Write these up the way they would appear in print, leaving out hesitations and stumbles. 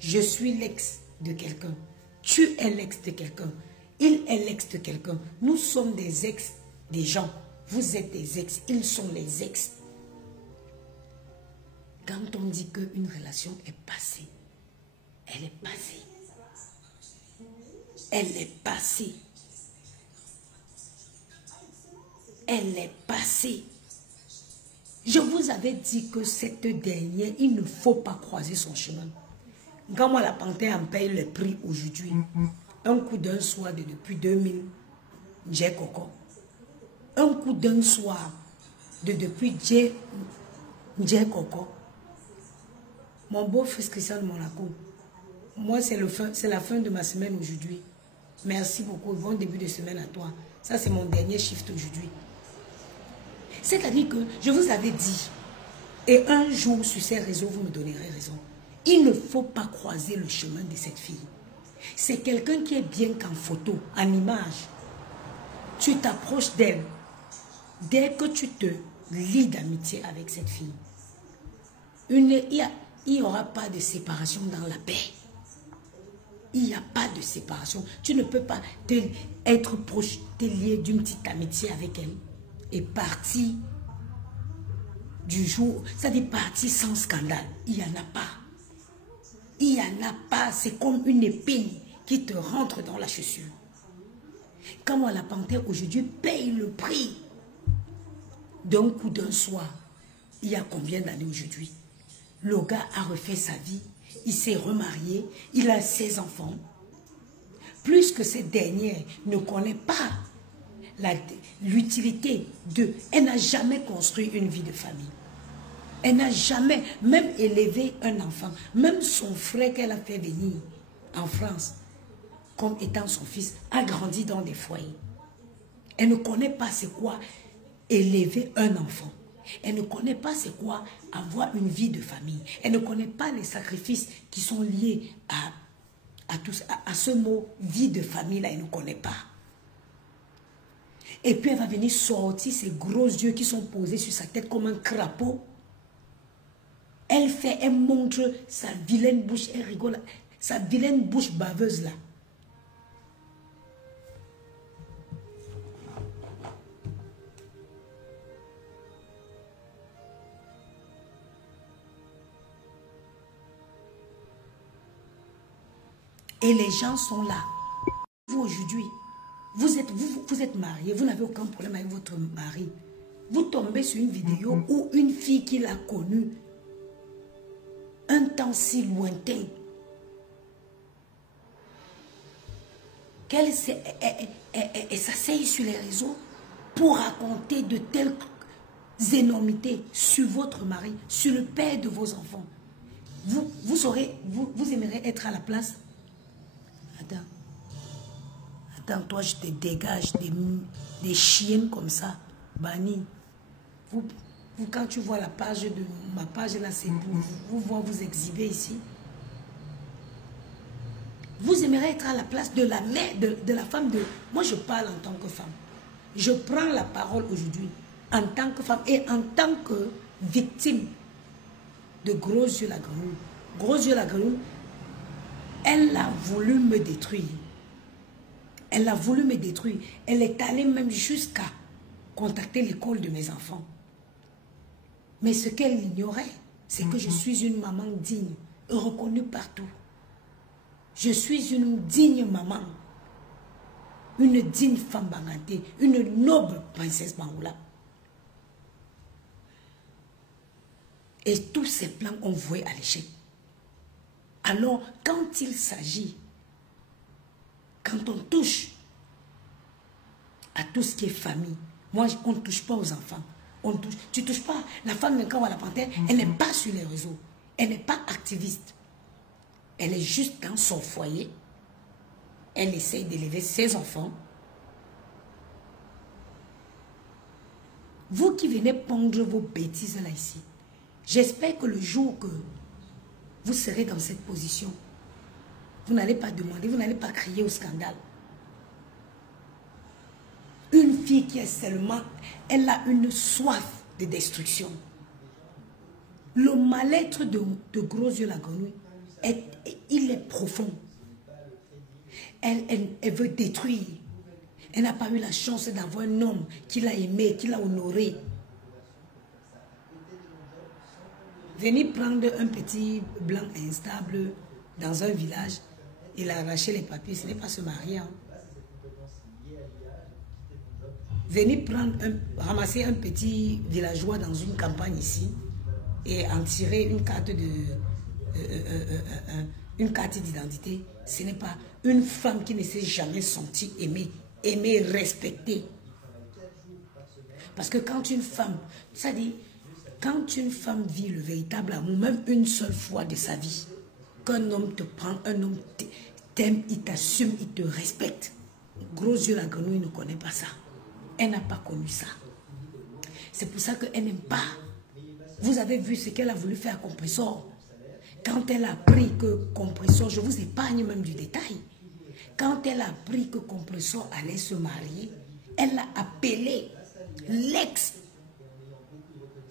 Je suis l'ex de quelqu'un. Tu es l'ex de quelqu'un. Il est l'ex de quelqu'un. Nous sommes des ex des gens. Vous êtes des ex. Ils sont les ex. Quand on dit qu'une relation est passée, elle est passée. Elle est passée. Elle est passée. Je vous avais dit que cette dernière, il ne faut pas croiser son chemin. Quand moi, la panthère en paye le prix aujourd'hui, un coup d'un soir de depuis 2000, j'ai coco. Un coup d'un soir de depuis j'ai coco. Mon beau-fils Christian de Monaco, moi c'est la fin de ma semaine aujourd'hui. Merci beaucoup, bon début de semaine à toi. Ça c'est mon dernier shift aujourd'hui. C'est-à-dire que je vous avais dit, et un jour sur ces réseaux, vous me donnerez raison, il ne faut pas croiser le chemin de cette fille. C'est quelqu'un qui est bien qu'en photo, en image. Tu t'approches d'elle. Dès que tu te lis d'amitié avec cette fille, il n'y aura pas de séparation dans la paix. Il n'y a pas de séparation. Tu ne peux pas être proche, te lier d'une petite amitié avec elle et partir du jour, c'est-à-dire partir sans scandale. Il n'y en a pas. Il n'y en a pas. C'est comme une épine qui te rentre dans la chaussure. Quand moi, la panthère aujourd'hui paye le prix d'un coup d'un soir. Il y a combien d'années aujourd'hui? Le gars a refait sa vie. Il s'est remarié. Il a 16 enfants. Plus que cette dernière ne connaît pas l'utilité de... Elle n'a jamais construit une vie de famille. Elle n'a jamais même élevé un enfant. Même son frère qu'elle a fait venir en France, comme étant son fils, a grandi dans des foyers. Elle ne connaît pas c'est quoi élever un enfant. Elle ne connaît pas c'est quoi avoir une vie de famille. Elle ne connaît pas les sacrifices qui sont liés à ce mot vie de famille là. Elle ne connaît pas. Et puis elle va venir sortir ses gros yeux qui sont posés sur sa tête comme un crapaud. Elle montre sa vilaine bouche, elle rigole, sa vilaine bouche baveuse là. Et les gens sont là. Vous aujourd'hui, vous êtes marié, vous n'avez aucun problème avec votre mari. Vous tombez sur une vidéo où une fille qui l'a connue un temps si lointain, qu'elle s'asseye sur les réseaux pour raconter de telles énormités sur votre mari, sur le père de vos enfants. Vous aimeriez être à la place. Attends, toi je te dégage des chiennes comme ça, banni. Quand tu vois la page de ma page là, c'est pour vous exhiber ici. Vous aimeriez être à la place de la mère, de la femme de... Moi je parle en tant que femme. Je prends la parole aujourd'hui en tant que femme et en tant que victime de Gros Yeux la Grenouille. Gros Yeux la Grenouille, elle a voulu me détruire. Elle a voulu me détruire. Elle est allée même jusqu'à contacter l'école de mes enfants. Mais ce qu'elle ignorait, c'est que je suis une maman digne, reconnue partout. Je suis une digne maman, une digne femme bangantée, une noble princesse Bangoula. Et tous ces plans ont voué à l'échec. Alors, quand il s'agit, quand on touche à tout ce qui est famille, moi, on ne touche pas aux enfants. Tu ne touches pas. La femme, quand on va la panthère, elle n'est pas sur les réseaux. Elle n'est pas activiste. Elle est juste dans son foyer. Elle essaye d'élever ses enfants. Vous qui venez pondre vos bêtises là ici, j'espère que le jour que vous serez dans cette position, vous n'allez pas demander, vous n'allez pas crier au scandale. Une fille qui est seulement, elle a une soif de destruction. Le mal-être de Gros Yeux la Grenouille, il est profond. Elle veut détruire. Elle n'a pas eu la chance d'avoir un homme qui l'a aimé, qui l'a honoré. Venir prendre un petit blanc instable dans un village, il a arraché les papiers, ce n'est pas se marier. Hein. Venir ramasser un petit villageois dans une campagne ici et en tirer une carte d'identité, ce n'est pas une femme qui ne s'est jamais sentie aimée, respectée. Parce que quand une femme, ça dit, quand une femme vit le véritable amour, même une seule fois de sa vie, qu'un homme te prend, un homme t'aime, il t'assume, il te respecte. Gros yeux, la grenouille ne connaît pas ça. Elle n'a pas connu ça. C'est pour ça qu'elle n'aime pas. Vous avez vu ce qu'elle a voulu faire à Compressor. Quand elle a appris que Compressor, je vous épargne même du détail, quand elle a appris que Compressor allait se marier, elle a appelé l'ex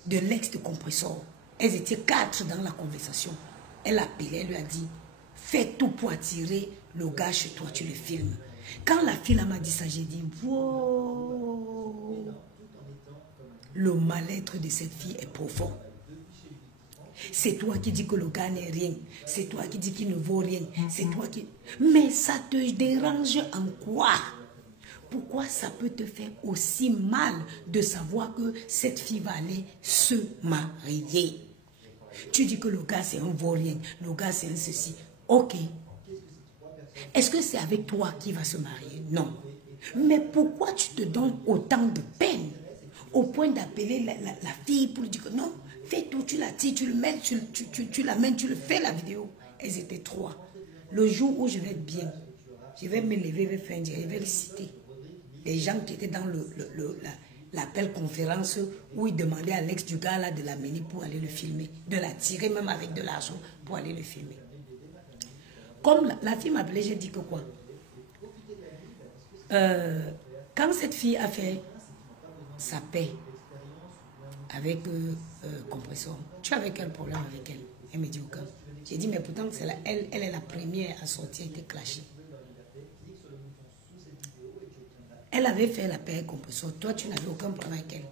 de Compressor. Elles étaient 4 dans la conversation. Elle l'a appelé, elle lui a dit, fais tout pour attirer le gars chez toi, tu le filmes. Quand la fille m'a dit ça, j'ai dit, wow, le mal-être de cette fille est profond. C'est toi qui dis que le gars n'est rien. C'est toi qui dis qu'il ne vaut rien. C'est toi qui... Mais ça te dérange en quoi? Pourquoi ça peut te faire aussi mal de savoir que cette fille va aller se marier? Tu dis que le gars c'est un vaurien, le gars c'est un ceci. Ok. Est-ce que c'est avec toi qu'il va se marier? Non. Mais pourquoi tu te donnes autant de peine au point d'appeler la fille pour lui dire que non, fais tout, tu la tires, tu le mets, tu l'amènes, tu le fais la vidéo. Elles étaient 3. Le jour où je vais être bien, je vais me lever, je vais faire un direct, je vais le citer. Les gens qui étaient dans l'appel conférence où ils demandaient à l'ex du gars là de l'amener pour aller le filmer, de la tirer même avec de l'argent pour aller le filmer. Comme la fille m'appelait, j'ai dit que quoi? Quand cette fille a fait sa paix avec Compressor, tu avais quel problème avec elle? Elle me dit aucun. J'ai dit mais pourtant elle est la première à sortir, elle était clashée. Elle avait fait la paix avec Compressor. Toi, tu n'avais aucun problème avec elle.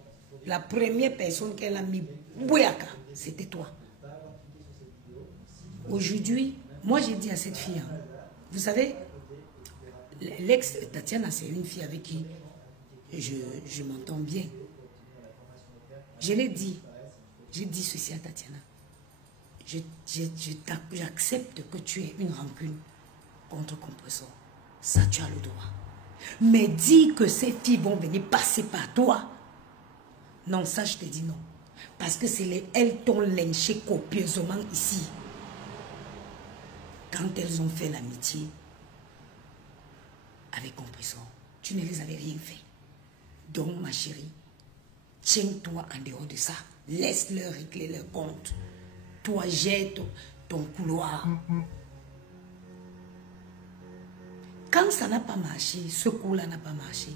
La première personne qu'elle a mis bouyaka, c'était toi. Aujourd'hui, moi j'ai dit à cette fille, hein, vous savez, l'ex Tatiana, c'est une fille avec qui je m'entends bien. Je l'ai dit, j'ai dit ceci à Tatiana. J'accepte que tu aies une rancune contre Compressor. Ça, tu as le droit. Mais dis que ces filles vont venir passer par toi. Non, ça je te dis non. Parce que elles t'ont lynché copieusement ici. Quand elles ont fait l'amitié avec Compressor, tu ne les avais rien fait. Donc ma chérie, tiens-toi en dehors de ça. Laisse-leur régler leur compte. Toi, jette ton couloir. Quand ça n'a pas marché, ce coup-là n'a pas marché,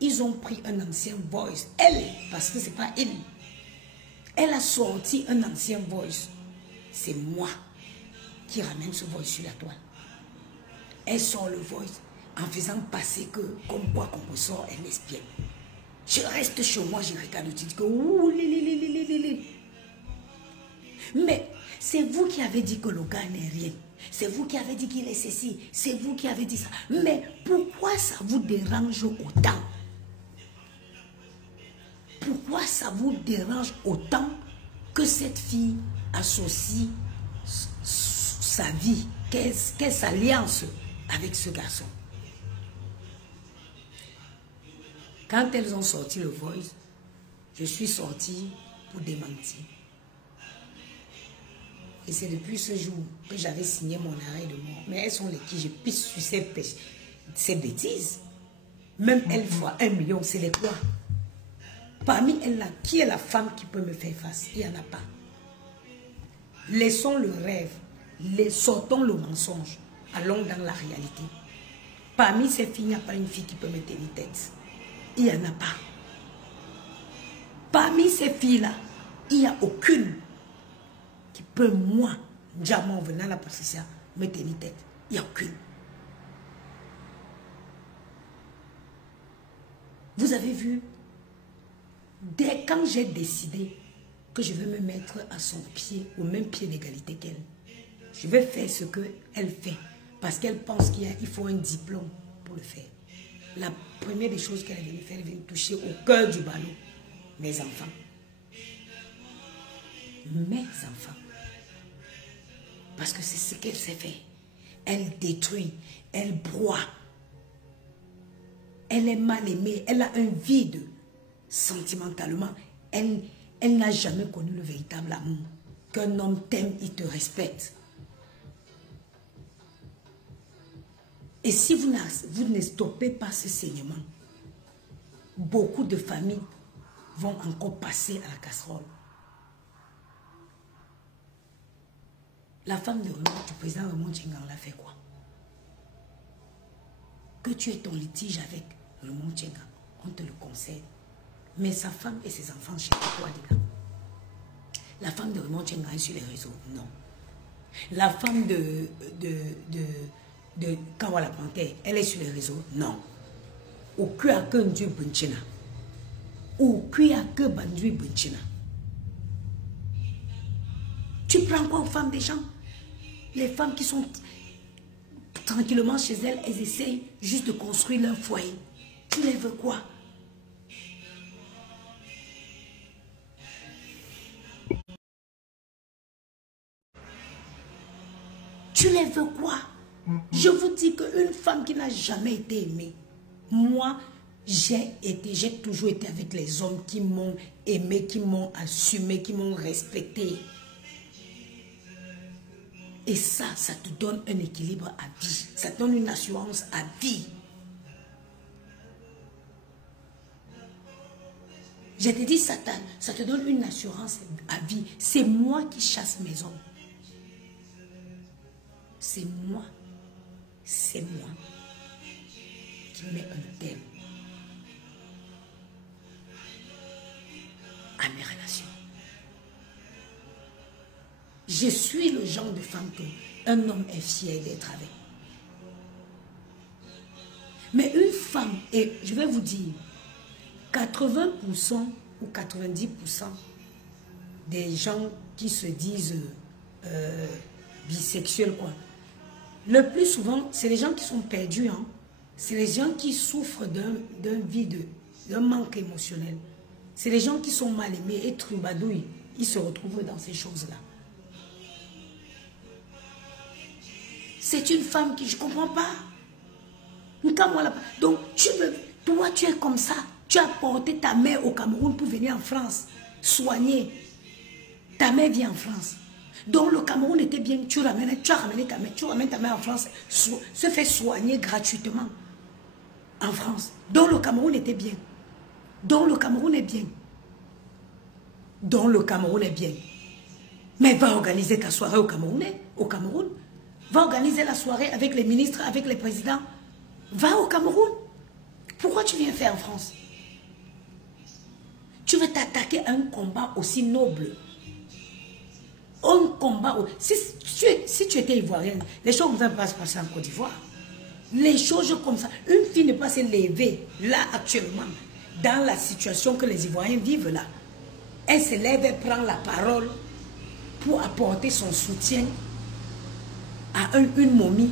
ils ont pris un ancien voice. Elle, parce que ce n'est pas elle. Elle a sorti un ancien voice. C'est moi qui ramène ce voice sur la toile. Elle sort le voice en faisant passer que, comme quoi Compressor, elle espionne. Je reste chez moi, je regarde, tu dis que ouh, mais c'est vous qui avez dit que le gars n'est rien. C'est vous qui avez dit qu'il est ceci. C'est vous qui avez dit ça. Mais pourquoi ça vous dérange autant? Pourquoi ça vous dérange autant que cette fille associe sa vie, qu'elle s'alliance avec ce garçon? Quand elles ont sorti le voice, je suis sortie pour démentir. Et c'est depuis ce jour que j'avais signé mon arrêt de mort. Mais elles sont les qui je pisse sur ces bêtises. Même elles fois 1 million, c'est les quoi? Parmi elles là, qui est la femme qui peut me faire face? Il n'y en a pas. Laissons le rêve, sortons le mensonge, allons dans la réalité. Parmi ces filles, il n'y a pas une fille qui peut me tenir tête. Il n'y en a pas. Parmi ces filles-là, il n'y a aucune qui peut, moi, Diamant venant la Patricia, mettez une tête. Il n'y a aucune. Vous avez vu, dès quand j'ai décidé que je vais me mettre à son pied, au même pied d'égalité qu'elle, je vais faire ce qu'elle fait. Parce qu'elle pense qu'il faut un diplôme pour le faire. La première des choses qu'elle est venue faire, elle est venue toucher au cœur du ballon. Mes enfants. Mes enfants. Parce que c'est ce qu'elle sait faire. Elle détruit, elle broie. Elle est mal aimée, elle a un vide sentimentalement. Elle n'a jamais connu le véritable amour. Qu'un homme t'aime, il te respecte. Et si vous ne stoppez pas ce saignement, beaucoup de familles vont encore passer à la casserole. La femme du président Raymond Tchenga, on l'a fait quoi? Que tu aies ton litige avec Raymond Tchenga, on te le conseille. Mais sa femme et ses enfants, chez toi, les gars. La femme de Raymond Tchenga est sur les réseaux? Non. La femme de Kawala Panthère, elle est sur les réseaux? Non. Ou que a que Dieu Bunchina. Ou que a que Bandui Bunchina. Tu prends quoi aux femmes des gens? Les femmes qui sont tranquillement chez elles, elles essayent juste de construire leur foyer. Tu les veux quoi? Tu les veux quoi? Je vous dis qu'une femme qui n'a jamais été aimée, moi, j'ai toujours été avec les hommes qui m'ont aimé, qui m'ont assumé, qui m'ont respecté. Et ça te donne un équilibre à vie. Ça te donne une assurance à vie. Je te dis, ça te donne une assurance à vie. C'est moi qui chasse mes hommes. C'est moi qui mets un thème à mes relations. Je suis le genre de femme qu'un homme est fier d'être avec. Mais une femme, et je vais vous dire, 80% ou 90% des gens qui se disent bisexuels, quoi. Le plus souvent, c'est les gens qui sont perdus. Hein. C'est les gens qui souffrent d'un vide, d'un manque émotionnel. C'est les gens qui sont mal aimés et troubadouilles. Ils se retrouvent dans ces choses-là. C'est une femme qui, je ne comprends pas. Donc, toi, tu es comme ça. Tu as porté ta mère au Cameroun pour venir en France, soigner. Ta mère vient en France. Donc, le Cameroun était bien. Tu as ramené ta mère. Tu ramènes ta mère en France, se fait soigner gratuitement en France. Donc, le Cameroun était bien. Donc, le Cameroun est bien. Donc, le Cameroun est bien. Mais va organiser ta soirée au Cameroun. Va organiser la soirée avec les ministres, avec les présidents. Va au Cameroun. Pourquoi tu viens faire en France? Tu veux t'attaquer à un combat aussi noble. Un combat. Si tu étais ivoirienne, les choses ne vont pas se passer en Côte d'Ivoire. Les choses comme ça. Une fille ne peut pas se lever là actuellement, dans la situation que les Ivoiriens vivent là. Elle se lève, elle prend la parole pour apporter son soutien à une momie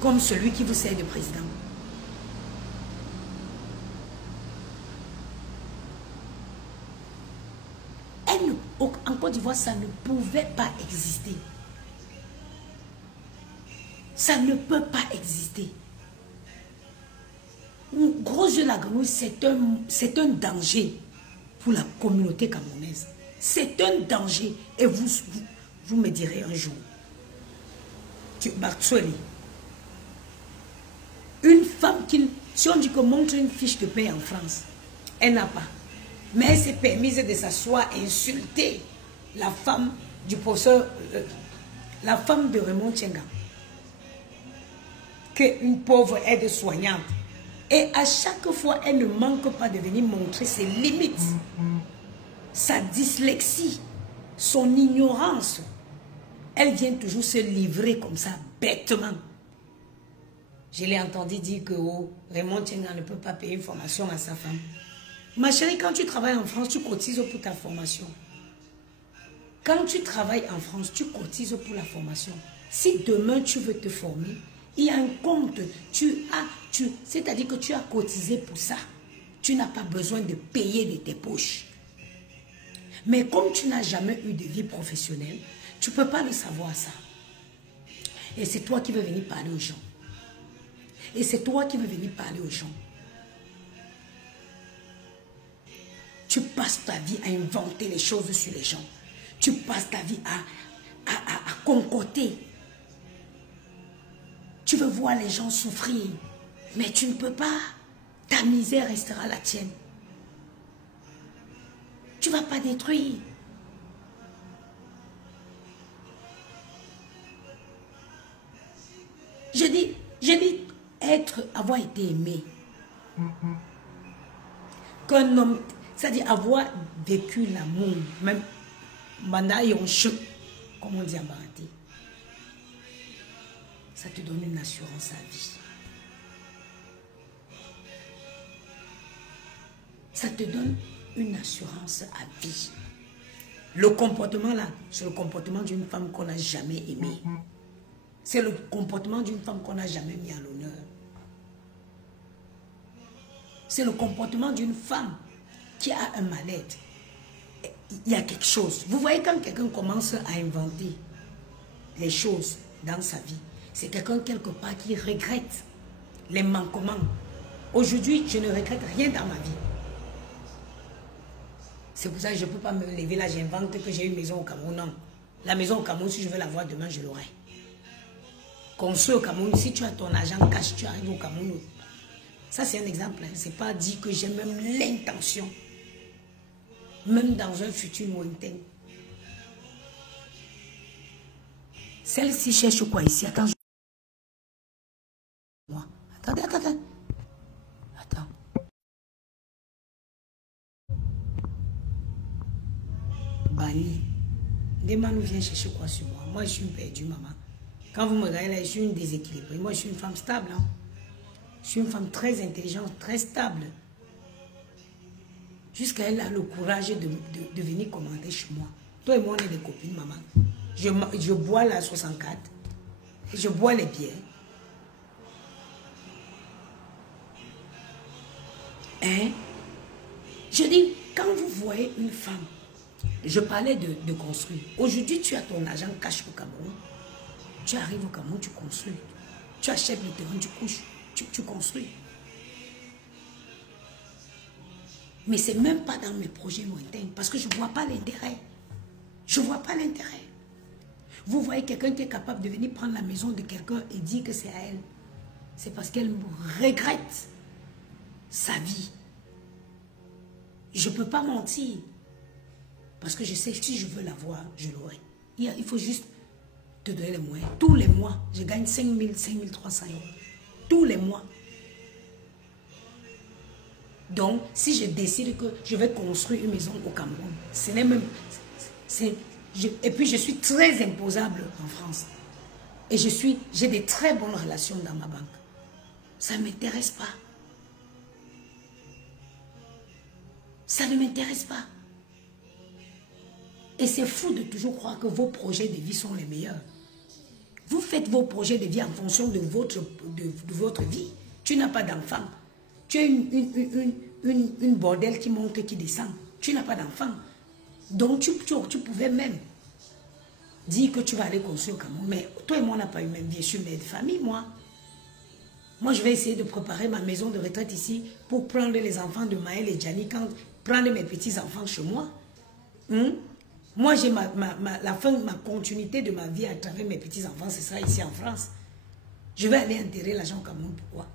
comme celui qui vous sert de président. En Côte d'Ivoire, ça ne pouvait pas exister. Ça ne peut pas exister. Gros yeux la grenouille, c'est un danger pour la communauté camerounaise. C'est un danger. Et vous me direz un jour, une femme qui, si on dit que montre une fiche de paie en France, elle n'a pas. Mais elle s'est permise de s'asseoir et insulter la femme du professeur, la femme de Raymond Tchenga, qu'une pauvre aide-soignante. Et à chaque fois, elle ne manque pas de venir montrer ses limites, sa dyslexie, son ignorance. Elle vient toujours se livrer comme ça, bêtement. Je l'ai entendu dire que oh, Raymond Tchenga ne peut pas payer une formation à sa femme. Ma chérie, quand tu travailles en France, tu cotises pour ta formation. Quand tu travailles en France, tu cotises pour la formation. Si demain tu veux te former, il y a un compte. C'est-à-dire que tu as cotisé pour ça. Tu n'as pas besoin de payer de tes poches. Mais comme tu n'as jamais eu de vie professionnelle, tu ne peux pas le savoir ça. Et c'est toi qui veux venir parler aux gens. Et c'est toi qui veux venir parler aux gens. Tu passes ta vie à inventer les choses sur les gens. Tu passes ta vie à concocter. Tu veux voir les gens souffrir. Mais tu ne peux pas. Ta misère restera la tienne. Tu ne vas pas détruire. Je dis avoir été aimé. Qu'un homme, c'est-à-dire avoir vécu l'amour, même comme on dit en Baraté, ça te donne une assurance à vie. Ça te donne une assurance à vie. Le comportement là, c'est le comportement d'une femme qu'on n'a jamais aimée. C'est le comportement d'une femme qu'on n'a jamais mis à l'honneur. C'est le comportement d'une femme qui a un mal-être. Il y a quelque chose. Vous voyez quand quelqu'un commence à inventer les choses dans sa vie, c'est quelqu'un quelque part qui regrette les manquements. Aujourd'hui, je ne regrette rien dans ma vie. C'est pour ça que je ne peux pas me lever là, j'invente que j'ai une maison au Cameroun. Non. La maison au Cameroun, si je veux la voir demain, je l'aurai. Construire au Cameroun, si tu as ton argent cash, tu arrives au Cameroun. Ça, c'est un exemple. Hein. Ce n'est pas dit que j'ai même l'intention. Même dans un futur lointain. Celle-ci cherche quoi ici? Attends. Attendez. Attends. Bani. Demain, nous vient chercher quoi sur moi? Moi, je suis perdue, maman. Quand vous me regardez là, je suis une déséquilibrée. Moi, je suis une femme stable. Hein. Je suis une femme très intelligente, très stable. Jusqu'à elle a le courage de venir commander chez moi. Toi et moi, on est des copines, maman. Je bois la 64. Et je bois les bières. Hein? Je dis, quand vous voyez une femme, je parlais de construire. Aujourd'hui, tu as ton argent cash au Cameroun. Tu arrives au Cameroun, tu construis. Tu achètes le terrain, tu couches, tu construis. Mais ce n'est même pas dans mes projets lointains parce que je ne vois pas l'intérêt. Je ne vois pas l'intérêt. Vous voyez quelqu'un qui est capable de venir prendre la maison de quelqu'un et dire que c'est à elle. C'est parce qu'elle regrette sa vie. Je ne peux pas mentir. Parce que je sais que si je veux l'avoir, je l'aurai. Il faut juste te donner les moyens. Tous les mois, je gagne 5 000, 5 300 €. Tous les mois. Donc, si je décide que je vais construire une maison au Cameroun, ce n'est même... et puis, je suis très imposable en France. Et j'ai des très bonnes relations dans ma banque. Ça ne m'intéresse pas. Ça ne m'intéresse pas. Et c'est fou de toujours croire que vos projets de vie sont les meilleurs. Vous faites vos projets de vie en fonction de votre vie. Tu n'as pas d'enfant. Tu as une bordelle qui monte et qui descend. Tu n'as pas d'enfant. Donc, tu pouvais même dire que tu vas aller construire au Cameroun. Mais toi et moi, on n'a pas eu même vie. Je suis mère de famille, moi. Moi, je vais essayer de préparer ma maison de retraite ici pour prendre les enfants de Maël et Gianni, prendre mes petits-enfants chez moi. Moi, j'ai ma continuité de ma vie à travers mes petits-enfants, ce sera ici en France. Je vais aller enterrer l'argent au Cameroun. Pourquoi?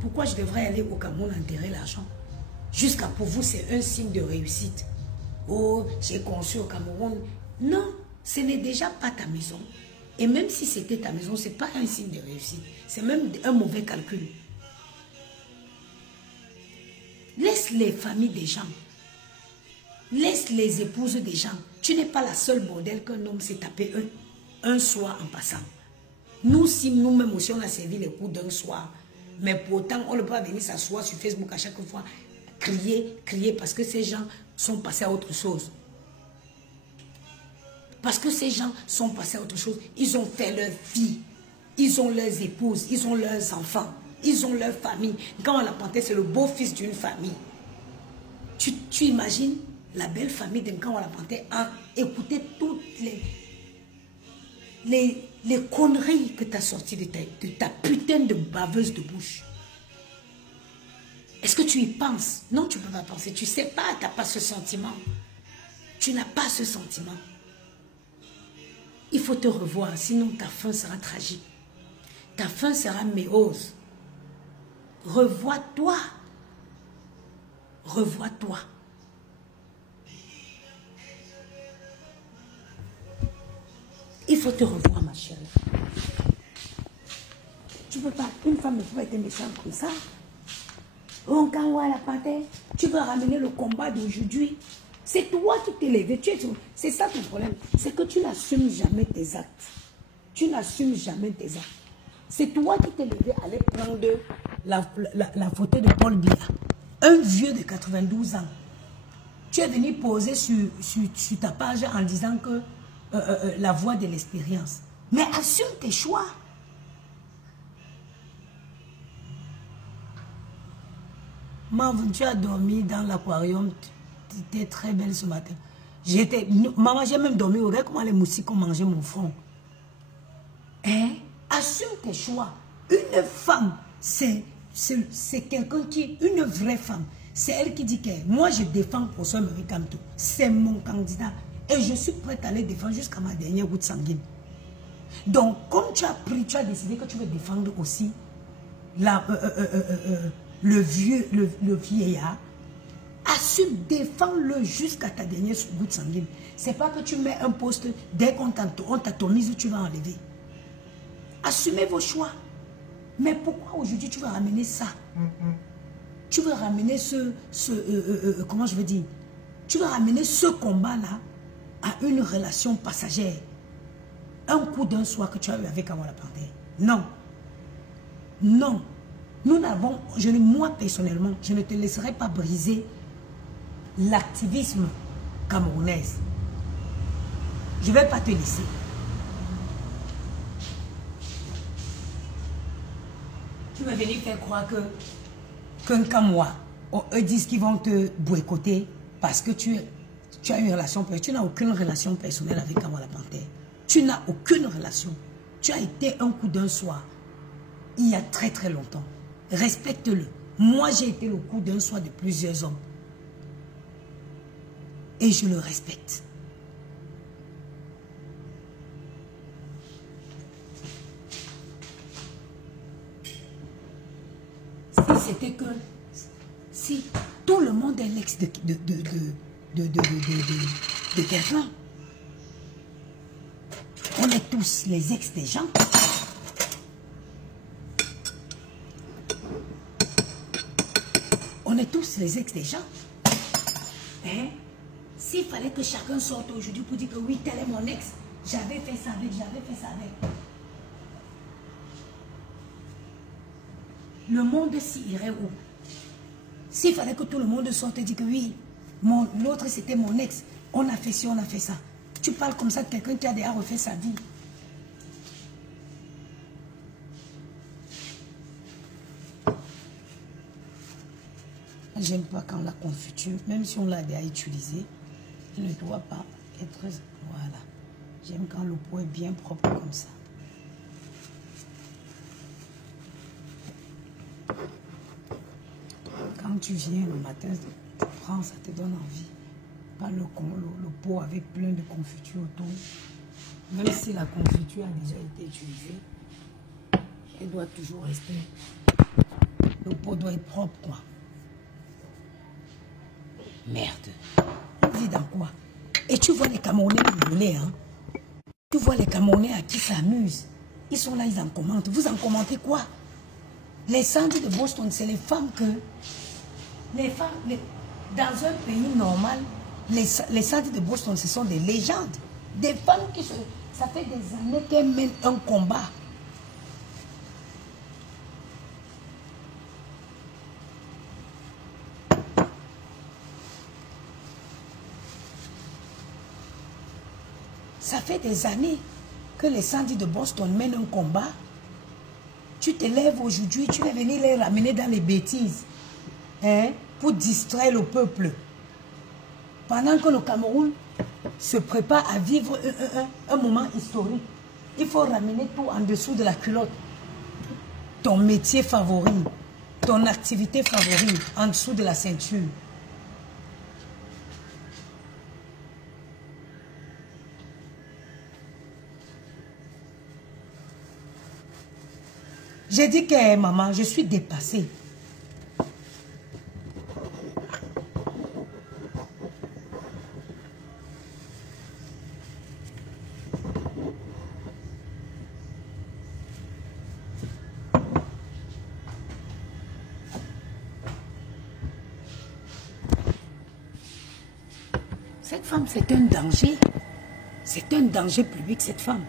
Pourquoi je devrais aller au Cameroun enterrer l'argent? Jusqu'à pour vous, c'est un signe de réussite. Oh, j'ai conçu au Cameroun. Non, ce n'est déjà pas ta maison. Et même si c'était ta maison, ce n'est pas un signe de réussite. C'est même un mauvais calcul. Laisse les familles des gens. Laisse les épouses des gens. Tu n'es pas la seule bordel qu'un homme s'est tapé un soir en passant. Nous, si nous-mêmes aussi, on a servi les coups d'un soir. Mais pourtant, on ne peut pas venir s'asseoir sur Facebook à chaque fois, crier, crier, parce que ces gens sont passés à autre chose. Parce que ces gens sont passés à autre chose. Ils ont fait leur vie. Ils ont leurs épouses. Ils ont leurs enfants. Ils ont leur famille. Quand on la panthère, c'est le beau-fils d'une famille. Tu imagines la belle famille de quand on la panthère a écouté toutes les conneries que tu as sorties de ta putain de baveuse de bouche. Est-ce que tu y penses? Non, tu ne peux pas penser. Tu ne sais pas, tu n'as pas ce sentiment. Tu n'as pas ce sentiment. Il faut te revoir, sinon ta fin sera tragique. Ta fin sera méose. Revois-toi. Revois-toi. Il faut te revoir, ma chérie. Tu peux pas, une femme ne peut pas être méchante comme ça. On voit la panthère, tu veux ramener le combat d'aujourd'hui. C'est toi qui t'es levé. C'est ça ton problème. C'est que tu n'assumes jamais tes actes. Tu n'assumes jamais tes actes. C'est toi qui t'es levé à aller prendre la photo de Paul Biya. Un vieux de 92 ans. Tu es venu poser sur ta page en disant que la voix de l'expérience. Mais assume tes choix. Maman, tu as dormi dans l'aquarium. Tu étais très belle ce matin. Maman, j'ai même dormi. Regarde comment les moustiques ont mangé mon front. Hein? Assume tes choix. Une femme, c'est quelqu'un qui... Une vraie femme. C'est elle qui dit que moi, je défends pour ce Marie Kamto. C'est mon candidat. Et je suis prête à les défendre jusqu'à ma dernière goutte sanguine. Donc, comme tu as pris, tu as décidé que tu veux défendre aussi le vieillard, assume, défends-le jusqu'à ta dernière goutte sanguine. C'est pas que tu mets un poste, dès qu'on t'atomise, tu vas enlever. Assumez vos choix. Mais pourquoi aujourd'hui tu vas ramener ça? Tu veux ramener comment je veux dire? Tu veux ramener ce combat-là à une relation passagère. Un coup d'un soir que tu as eu avec Kamala Panthère. Non. Non. Nous n'avons, moi personnellement, je ne te laisserai pas briser l'activisme camerounaise. Je ne vais pas te laisser. Tu vas venir faire croire qu'un Camerois, eux disent qu'ils vont te boycotter parce que tu as une relation personnelle. Tu n'as aucune relation personnelle avec Kamala Panthère. Tu n'as aucune relation. Tu as été un coup d'un soir il y a très très longtemps. Respecte-le. Moi, j'ai été le coup d'un soir de plusieurs hommes. Et je le respecte. Si c'était que... Si tout le monde est l'ex de quelqu'un. On est tous les ex des gens. On est tous les ex des gens. Hein? S'il fallait que chacun sorte aujourd'hui pour dire que oui, tel est mon ex, j'avais fait ça avec, j'avais fait ça avec. Le monde s'y irait où? S'il fallait que tout le monde sorte et dise que oui, l'autre c'était mon ex, on a fait ci, on a fait ça. Tu parles comme ça de quelqu'un qui a déjà refait sa vie. J'aime pas quand la confiture, même si on l'a déjà utilisée, elle ne doit pas être... Voilà. J'aime quand le pot est bien propre comme ça. Quand tu viens le matin, tu prends, ça te donne envie. Pas le pot avec plein de confiture autour. Même si la confiture a déjà été utilisée, elle doit toujours rester. Le pot doit être propre, quoi. Merde. On vit dans quoi? Et tu vois les Camerounais rigoler, hein? Tu vois les Camerounais à qui s'amusent. Ils sont là, ils en commentent. Vous en commentez quoi? Les Sandy de Boston, c'est les femmes que... Les femmes... Dans un pays normal, Les Sandy de Boston, ce sont des légendes. Des femmes qui se... Ça fait des années qu'elles mènent un combat. Ça fait des années que les Sandy de Boston mènent un combat. Tu te lèves aujourd'hui, tu vas venir les ramener dans les bêtises. Hein, pour distraire le peuple. Pendant que le Cameroun se prépare à vivre un moment historique. Il faut ramener tout en dessous de la culotte. Ton métier favori, ton activité favorite en dessous de la ceinture. J'ai dit que maman, je suis dépassée. Cette femme, c'est un danger. C'est un danger public, cette femme.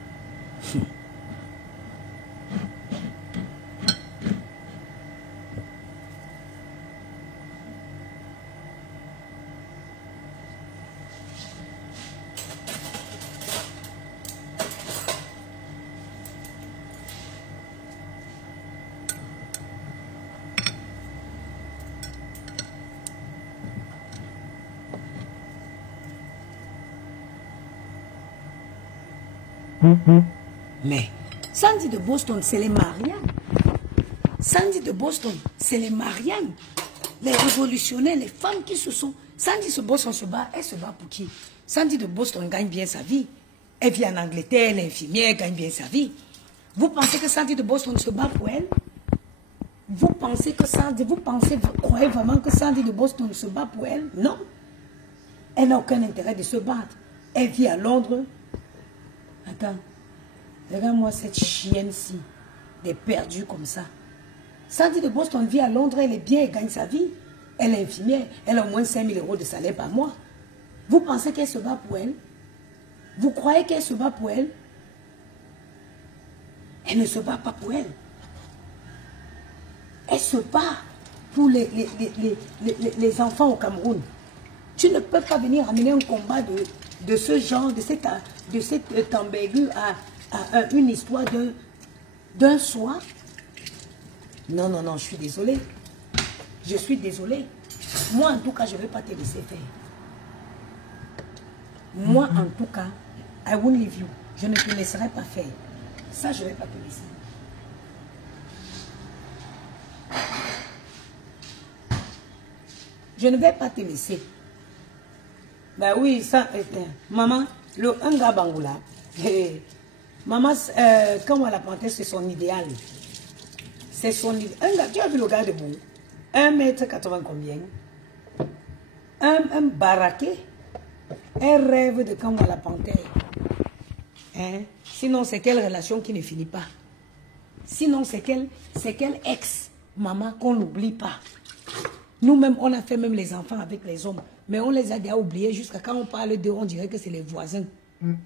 Mais Sandy de Boston, c'est les Marianne. Sandy de Boston, c'est les Marianne. Les révolutionnaires, les femmes qui se sont... Sandy de Boston se bat, elle se bat pour qui? Sandy de Boston gagne bien sa vie. Elle vit en Angleterre, elle est infirmière, elle gagne bien sa vie. Vous pensez que Sandy de Boston se bat pour elle? Vous croyez vraiment que Sandy de Boston se bat pour elle? Non. Elle n'a aucun intérêt de se battre. Elle vit à Londres. Attends, regarde-moi cette chienne-ci, des perdus comme ça. Sandy de Boston vit à Londres, elle est bien, elle gagne sa vie. Elle est infirmière, elle a au moins 5 000 € de salaire par mois. Vous pensez qu'elle se bat pour elle? Vous croyez qu'elle se bat pour elle? Elle ne se bat pas pour elle. Elle se bat pour les enfants au Cameroun. Tu ne peux pas venir amener un combat de ce genre, de cette ambiguë à une histoire d'un soir. Non, non, non, je suis désolée. Je suis désolée. Moi, en tout cas, je ne vais pas te laisser faire. Moi, en tout cas, I won't leave you. Je ne te laisserai pas faire. Ça, je ne vais pas te laisser. Je ne vais pas te laisser. Ben oui, ça, maman, un gars bangoula. Maman, comme on l'a planté, c'est son idéal. C'est son idéal. Un gars, tu as vu le gars debout? 1,80 m combien? Un baraqué. Un rêve de quand on l'a planté. Hein? Sinon, c'est quelle relation qui ne finit pas? Sinon, c'est quel ex, maman, qu'on n'oublie pas. Nous-mêmes, on a fait même les enfants avec les hommes. Mais on les a déjà oubliés jusqu'à quand on parle d'eux, on dirait que c'est les voisins.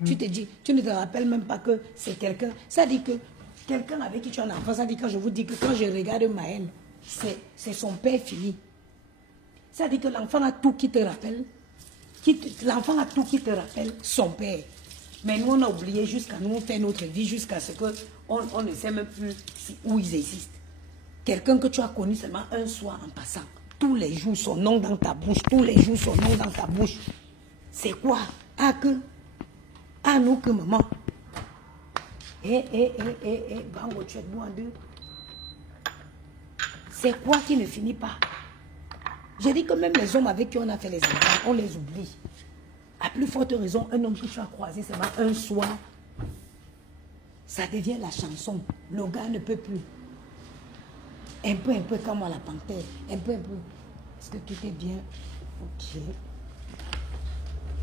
Tu te dis, tu ne te rappelles même pas que c'est quelqu'un. Ça dit que quelqu'un avec qui tu as un enfant, ça dit quand je vous dis que quand je regarde Maël, c'est son père fini. Ça dit que l'enfant a tout qui te rappelle. L'enfant a tout qui te rappelle son père. Mais nous, on a oublié jusqu'à nous, on fait notre vie jusqu'à ce qu'on ne sait même plus où ils existent. Quelqu'un que tu as connu seulement un soir en passant. Tous les jours, son nom dans ta bouche. Tous les jours, son nom dans ta bouche. C'est quoi? Nous que maman. Bango, tu es debout en deux. C'est quoi qui ne finit pas? J'ai dit que même les hommes avec qui on a fait les enfants, on les oublie. À plus forte raison, un homme que tu as croisé seulement un soir, ça devient la chanson. Le gars ne peut plus. Un peu comme la panthère. Un peu. Est-ce que tout est bien? Ok.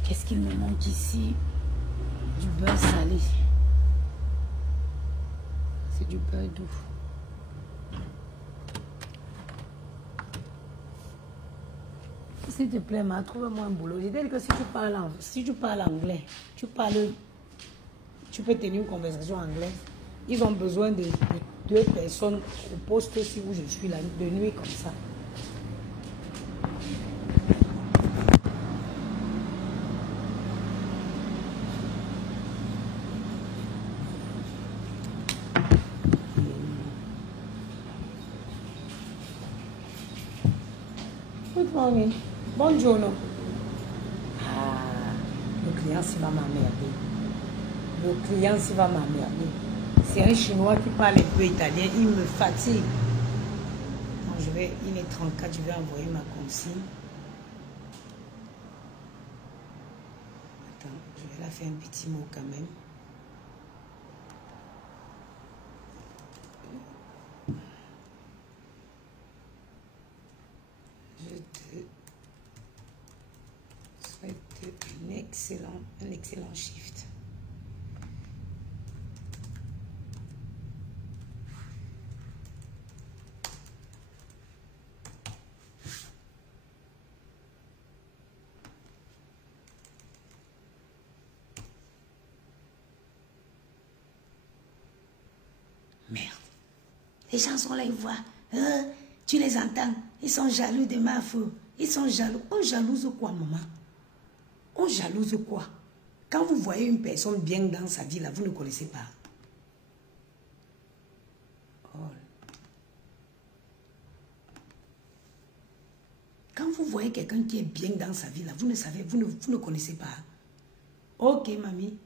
Qu'est-ce qu'il me manque ici? Du beurre salé. C'est du beurre doux. S'il te plaît, trouve-moi un boulot. J'ai dit que si tu parles anglais, tu peux tenir une conversation en anglais. Ils ont besoin de 2 personnes au poste aussi où je suis là, de nuit comme ça. Good morning. Buongiorno. Ah, le client s'il va m'emmerder. Le client s'il va m'emmerder. C'est un Chinois qui parle un peu italien. Il me fatigue. Donc il est 34, je vais envoyer ma consigne. Attends, je vais la faire un petit mot quand même. Je te souhaite un excellent shift. Merde. Les gens sont là, ils voient. Tu les entends. Ils sont jaloux de ma fou. Ils sont jaloux. On jalouse quoi, maman? On jalouse quoi? Quand vous voyez une personne bien dans sa vie, là, vous ne connaissez pas. Oh. Quand vous voyez quelqu'un qui est bien dans sa vie, là, vous ne savez, vous ne connaissez pas. Ok, mamie.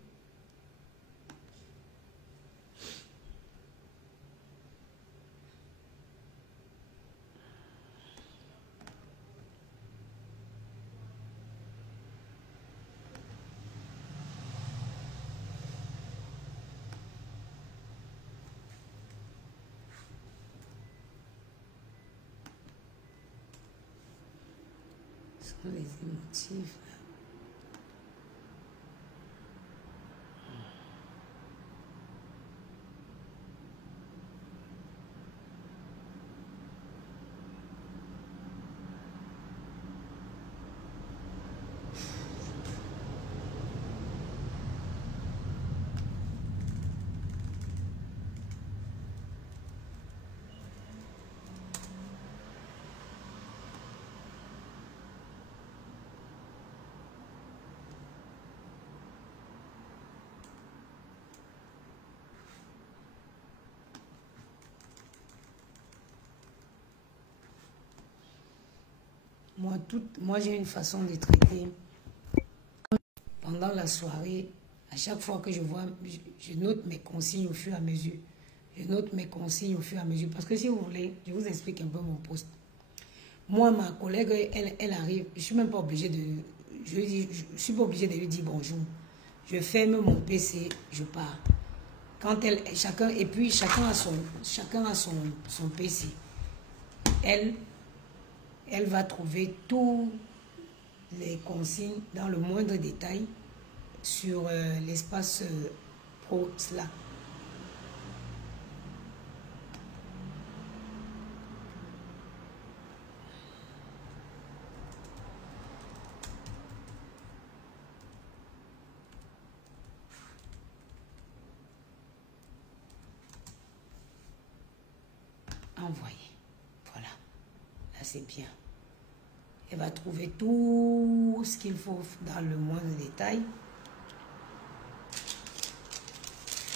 Les émotifs. Moi j'ai une façon de traiter. Pendant la soirée, à chaque fois que je vois, je note mes consignes au fur et à mesure. Je note mes consignes au fur et à mesure. Parce que si vous voulez, je vous explique un peu mon poste. Moi, ma collègue, elle arrive. Je ne suis même pas obligée de... Je suis pas obligée de lui dire bonjour. Je ferme mon PC, je pars. Quand chacun a son PC. Elle va trouver tous les consignes dans le moindre détail sur l'espace pro Slack. Envoyer. Voilà. Là, c'est bien. Elle va trouver tout ce qu'il faut dans le moindre détail.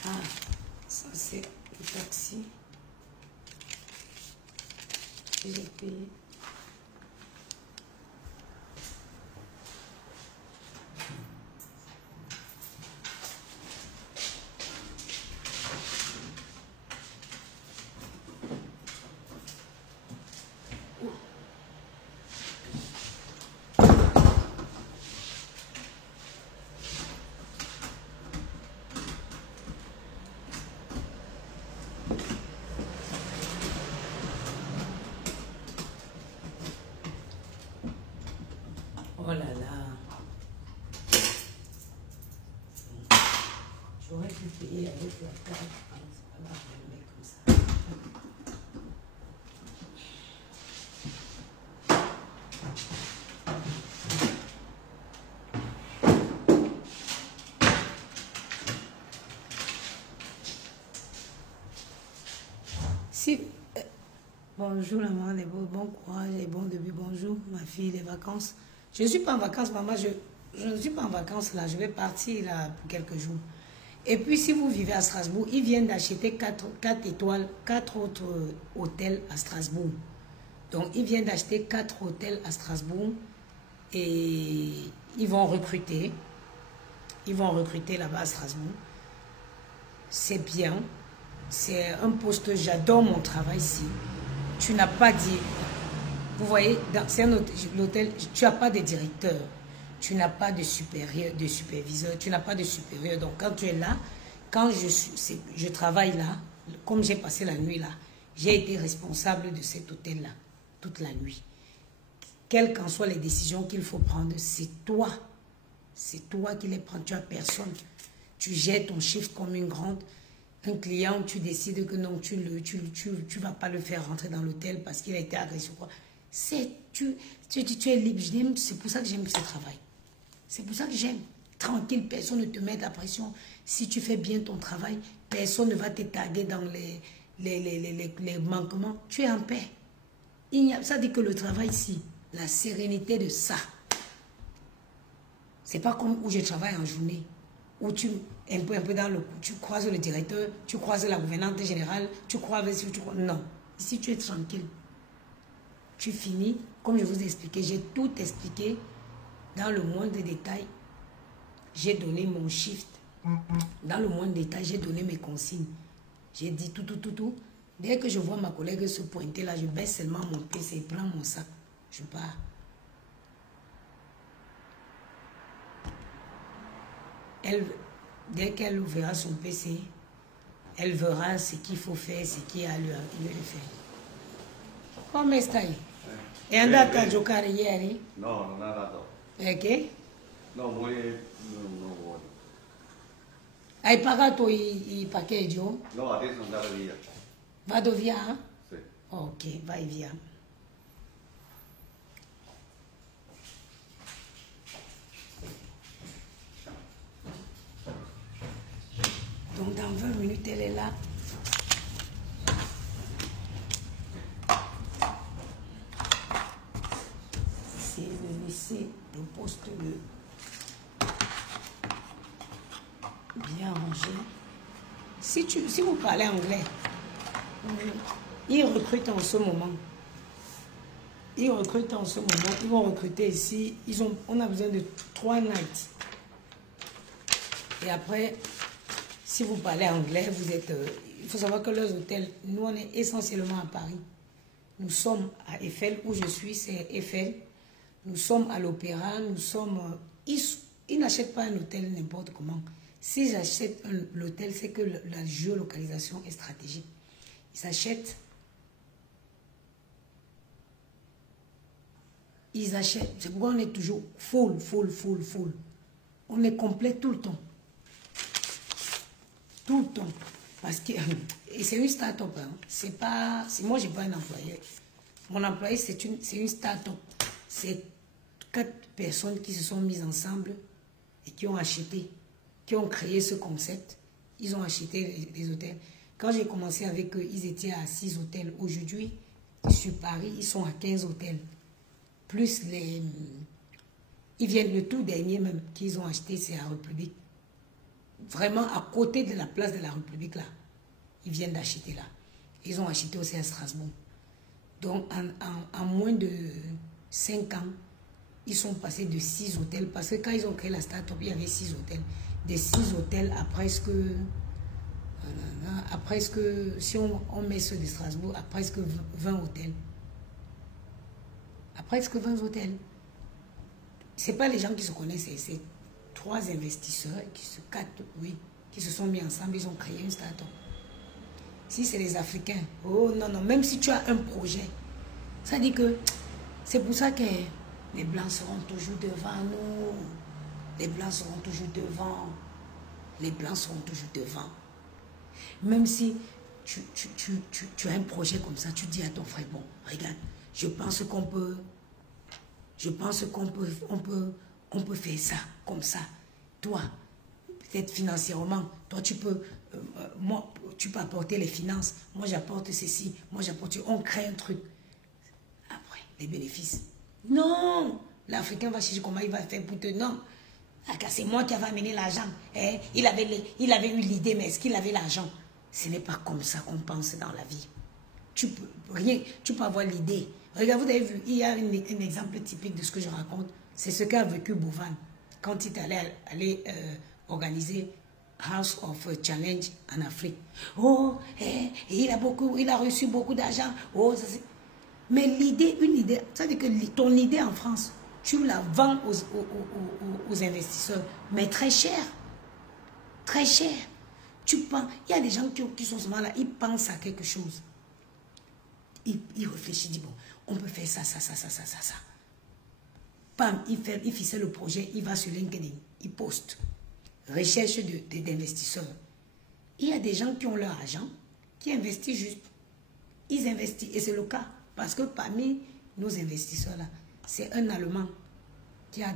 Ah, ça c'est le taxi. J'ai payé. Oh là là. J'aurais pu payer avec la carte. C'est pas grave, je le mets comme ça. Si, bonjour la maman, bon courage et bon début, bonjour ma fille, les vacances. Je ne suis pas en vacances, maman, je ne suis pas en vacances là, je vais partir là pour quelques jours. Et puis si vous vivez à Strasbourg, ils viennent d'acheter 4 étoiles, 4 autres hôtels à Strasbourg. Donc ils viennent d'acheter 4 hôtels à Strasbourg et ils vont recruter. Ils vont recruter là-bas à Strasbourg. C'est bien. C'est un poste, j'adore mon travail ici. Tu n'as pas dit, vous voyez, c'est un hôtel, tu n'as pas de directeur, tu n'as pas de supérieur, de superviseur, tu n'as pas de supérieur. Donc quand tu es là, quand je travaille là, comme j'ai passé la nuit là, j'ai été responsable de cet hôtel-là, toute la nuit. Quelles qu'en soient les décisions qu'il faut prendre, c'est toi. C'est toi qui les prends, tu n'as personne. Tu gères ton chiffre comme une grande. Un client, tu décides que non, tu ne vas pas le faire rentrer dans l'hôtel parce qu'il a été agressé ou quoi. Tu es libre. C'est pour ça que j'aime ce travail. C'est pour ça que j'aime. Tranquille, personne ne te met la pression. Si tu fais bien ton travail, personne ne va te taguer dans les manquements. Tu es en paix. Ça dit que le travail ici, la sérénité de ça, c'est pas comme où je travaille en journée. Où tu un peu dans le coup, tu croises le directeur, tu croises la gouvernante générale, non, ici tu es tranquille. Tu finis, comme je vous ai expliqué, j'ai tout expliqué dans le moindre détail. J'ai donné mon shift. Dans le moindre détail, j'ai donné mes consignes. J'ai dit tout. Dès que je vois ma collègue se pointer là, je baisse seulement mon PC, prends mon sac, je pars. Dès qu'elle ouvrira son PC, elle verra ce qu'il faut faire, ce qu'il y a à lui faire. Come stai? È andata a giocare ieri? No, non è andato. Perché? No, vuole... non vuole. Hai pagato il parcheggio? No, adesso andare via. Vado via? Sì. Ok, vai via. Donc dans 20 minutes, elle est là. C'est de laisser le poste bien rangé. Si vous parlez anglais, ils recrutent en ce moment. Ils recrutent en ce moment. Ils vont recruter ici. On a besoin de 3 nights. Et après... Si vous parlez anglais, vous êtes... il faut savoir que leurs hôtels, nous on est essentiellement à Paris. Nous sommes à Eiffel, où je suis, c'est Eiffel. Nous sommes à l'Opéra, nous sommes... Ils n'achètent pas un hôtel n'importe comment. S'ils achètent l'hôtel, c'est que la géolocalisation est stratégique. Ils achètent... C'est pourquoi on est toujours full. On est complet tout le temps. Tout le temps. Parce que c'est une start-up. Hein. Moi, je n'ai pas un employé. Mon employé, c'est une start-up. C'est 4 personnes qui se sont mises ensemble et qui ont acheté, qui ont créé ce concept. Ils ont acheté les hôtels. Quand j'ai commencé avec eux, ils étaient à 6 hôtels. Aujourd'hui, sur Paris, ils sont à 15 hôtels. Plus les... Ils viennent, le tout dernier même qu'ils ont acheté, c'est à République. Vraiment à côté de la place de la République là. Ils viennent d'acheter là. Ils ont acheté aussi à Strasbourg. Donc en moins de 5 ans, ils sont passés de 6 hôtels. Parce que quand ils ont créé la start-up, il y avait 6 hôtels. De 6 hôtels à presque... si on met ceux de Strasbourg, à presque 20 hôtels. À presque 20 hôtels. Ce n'est pas les gens qui se connaissent, c'est 3 investisseurs qui se sont mis ensemble, ils ont créé une start-up. Si c'est les Africains, oh non, même si tu as un projet, ça dit que c'est pour ça que les Blancs seront toujours devant nous. Les Blancs seront toujours devant. Les Blancs seront toujours devant. Même si tu as un projet comme ça, tu dis à ton frère, bon, regarde, je pense qu'on peut faire ça, comme ça. Toi, peut-être financièrement. Toi, tu peux, moi, tu peux apporter les finances. Moi, j'apporte ceci. Moi, j'apporte... On crée un truc. Après, les bénéfices. Non! L'Africain va chercher comment il va faire pour te... Non! C'est moi qui avais amené l'argent. Eh, il avait eu l'idée, mais est-ce qu'il avait l'argent? Ce n'est pas comme ça qu'on pense dans la vie. Tu peux avoir l'idée. Regarde, vous avez vu, il y a un exemple typique de ce que je raconte. C'est ce qu'a vécu Bovan quand il allait organiser House of Challenge en Afrique. Oh, il a reçu beaucoup d'argent. Oh, mais l'idée, une idée, ça veut dire que ton idée en France, tu la vends aux investisseurs, mais très cher. Très cher. Tu penses, il y a des gens qui sont souvent là, ils pensent à quelque chose. Ils réfléchissent, ils disent, bon, on peut faire ça. Pam, il ficelle le projet, il va sur LinkedIn, il poste. Recherche d'investisseurs. Il y a des gens qui ont leur argent, qui investissent juste. Ils investissent, et c'est le cas. Parce que parmi nos investisseurs là, c'est un Allemand qui a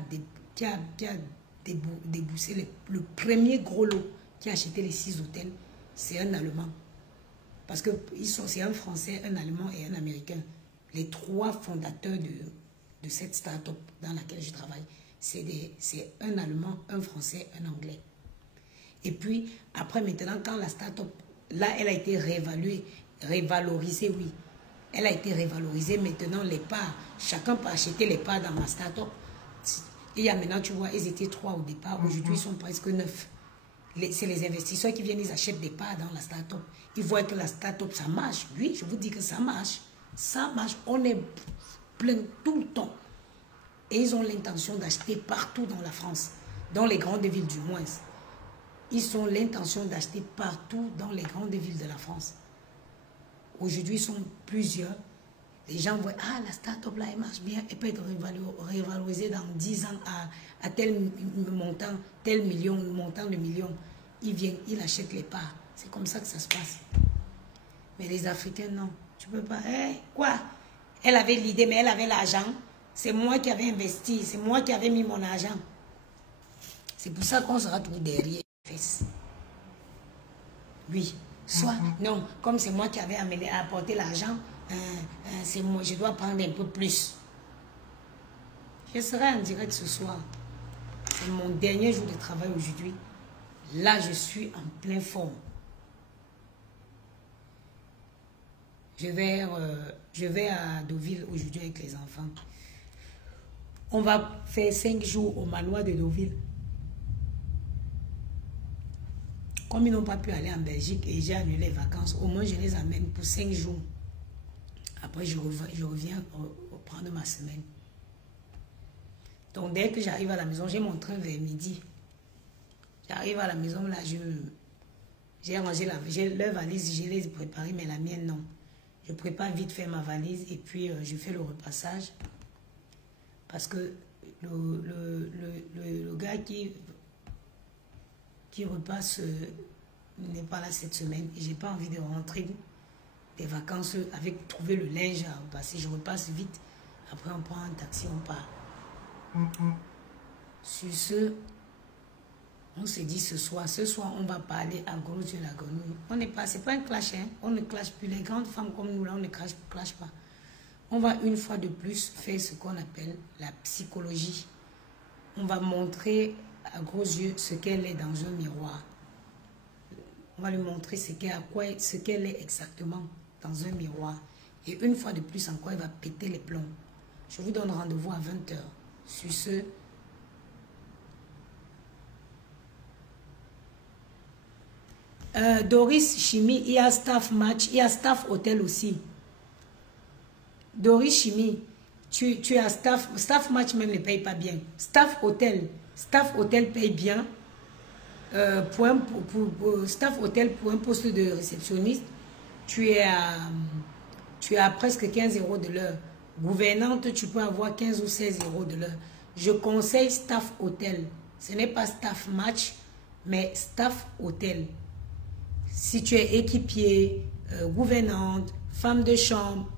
déboursé le premier gros lot qui a acheté les 6 hôtels. C'est un Allemand. Parce que c'est un Français, un Allemand et un Américain. Les 3 fondateurs de cette start-up dans laquelle je travaille, c'est un Allemand, un Français, un Anglais. Et puis, après, maintenant, quand la start-up, là, elle a été révalorisée, oui. Elle a été révalorisée. Maintenant, les parts, chacun peut acheter les parts dans ma start-up. Il y a maintenant, tu vois, ils étaient 3 au départ. Aujourd'hui, ils sont presque 9. C'est les investisseurs qui viennent, ils achètent des parts dans la start-up. Ils voient que la start-up, ça marche. Oui, je vous dis que ça marche. Ça marche. On est plein tout le temps. Et ils ont l'intention d'acheter partout dans la France. Dans les grandes villes du moins. Ils ont l'intention d'acheter partout dans les grandes villes de la France. Aujourd'hui, ils sont plusieurs. Les gens voient, ah, la start-up là, elle marche bien. Elle peut être révalorisée dans 10 ans à tel montant, tel million, montant de millions. Ils viennent, ils achètent les parts. C'est comme ça que ça se passe. Mais les Africains, non. Tu peux pas. Quoi? Elle avait l'idée, mais elle avait l'argent. C'est moi qui avais investi. C'est moi qui avais mis mon argent. C'est pour ça qu'on sera toujours derrière les fesses. Oui. Soit, non, comme c'est moi qui avais apporté l'argent, c'est moi, je dois prendre un peu plus. Je serai en direct ce soir. C'est mon dernier jour de travail aujourd'hui. Là, je suis en pleine forme. Je vais à Deauville aujourd'hui avec les enfants. On va faire 5 jours au manoir de Deauville. Comme ils n'ont pas pu aller en Belgique et j'ai annulé les vacances, au moins je les amène pour 5 jours. Après, je reviens prendre ma semaine. Donc, dès que j'arrive à la maison, j'ai mon train vers midi. J'arrive à la maison, là, j'ai rangé leur valise, je les ai préparées, mais la mienne, non. Je prépare vite fait ma valise et puis je fais le repassage. Parce que le gars qui repasse n'est pas là cette semaine et j'ai pas envie de rentrer des vacances avec trouver le linge à repasser. Je repasse vite, après on prend un taxi, on part. Sur ce, on se dit ce soir on va parler à gros de la grenouille. On n'est pas, c'est pas un clash, hein? On ne clash plus. Les grandes femmes comme nous là, on ne clash pas. On va une fois de plus faire ce qu'on appelle la psychologie. On va montrer à gros yeux ce qu'elle est dans un miroir. On va lui montrer ce qu'elle est exactement dans un miroir. Et une fois de plus encore, elle va péter les plombs. Je vous donne rendez-vous à 20 h. Sur ce, Doris Chimie, il y a staff match, il y a staff hôtel aussi. Doris Chimie, tu as staff match même ne paye pas bien. Staff hôtel paye bien. Staff hôtel pour un poste de réceptionniste, tu es à presque 15 € de l'heure. Gouvernante, tu peux avoir 15 ou 16 € de l'heure. Je conseille staff hôtel. Ce n'est pas staff match, mais staff hôtel. Si tu es équipier, gouvernante, femme de chambre,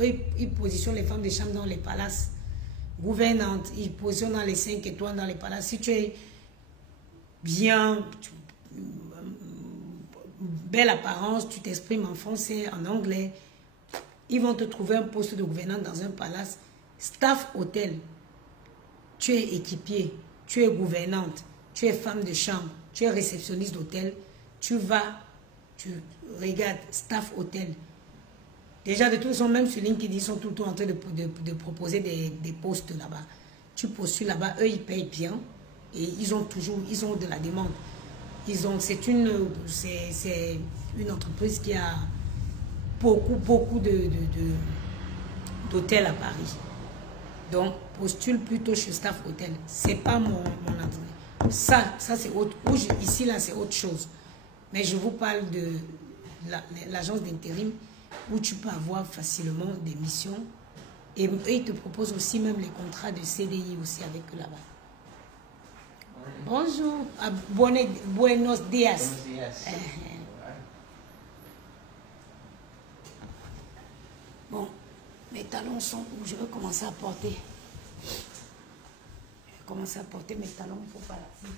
eux, ils positionnent les femmes de chambre dans les palaces. Gouvernante, ils positionnent dans les 5 étoiles dans les palaces. Si tu es bien, belle apparence, tu t'exprimes en français, en anglais. Ils vont te trouver un poste de gouvernante dans un palace. Staff hôtel. Tu es équipier, tu es gouvernante, tu es femme de chambre, tu es réceptionniste d'hôtel. Tu vas, tu regardes, staff hôtel. Déjà, de toute façon, même sur LinkedIn, ils sont tout le temps en train de proposer des postes là-bas. Tu postules là-bas, eux, ils payent bien. Et ils ont de la demande. C'est une entreprise qui a beaucoup d'hôtels à Paris. Donc, postule plutôt chez Staff Hôtel. C'est pas mon entrée. Ça c'est autre. Ici, là, c'est autre chose. Mais je vous parle de l'agence d'intérim où tu peux avoir facilement des missions. Et eux, ils te proposent aussi même les contrats de CDI aussi avec eux là-bas. Bonjour. Buenos días. Buenos días. Bon, mes talons sont où je vais commencer à porter. Je vais commencer à porter mes talons pour pas la fille.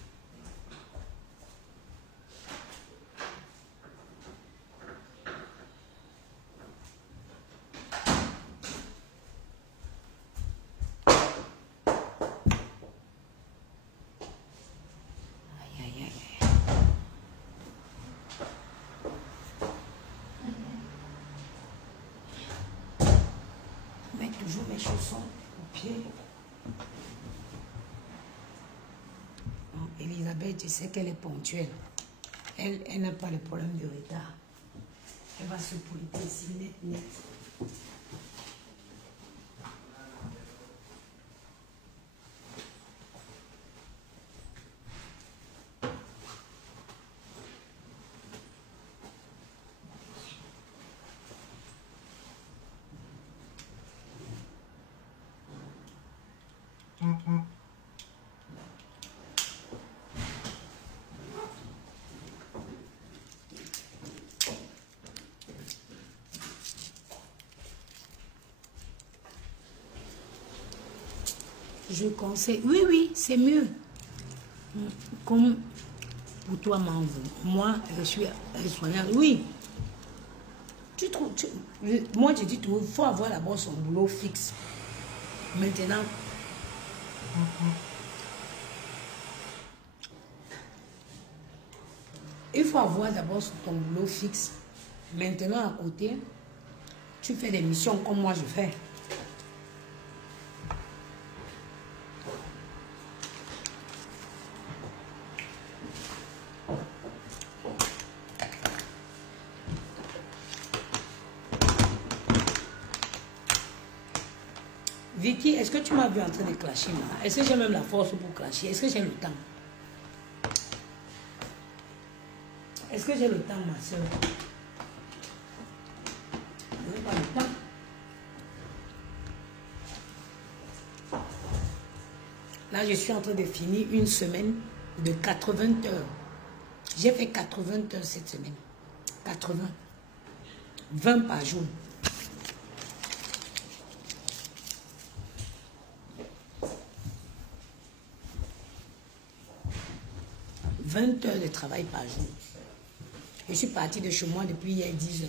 Toujours mes chaussons aux pieds. Bon, Elisabeth, je sais qu'elle est ponctuelle. Elle n'a pas de problème de retard. Elle va se pointer ici net. Je conseille. Oui, c'est mieux. Comme pour toi, moi, je suis soignante. Oui. Tu trouves. Moi, je dis tout. Il faut avoir d'abord son boulot fixe. Maintenant. Il faut avoir d'abord ton boulot fixe. Maintenant, à côté, tu fais des missions comme moi je fais. Vicky, est-ce que tu m'as vu en train de clasher là? Est-ce que j'ai même la force pour clasher? Est-ce que j'ai le temps? Est-ce que j'ai le temps, ma soeur? Je n'ai pas le temps. Là, je suis en train de finir une semaine de 80 heures. J'ai fait 80 heures cette semaine. 80. 20 par jour. 20 heures de travail par jour. Je suis partie de chez moi depuis hier 10 heures.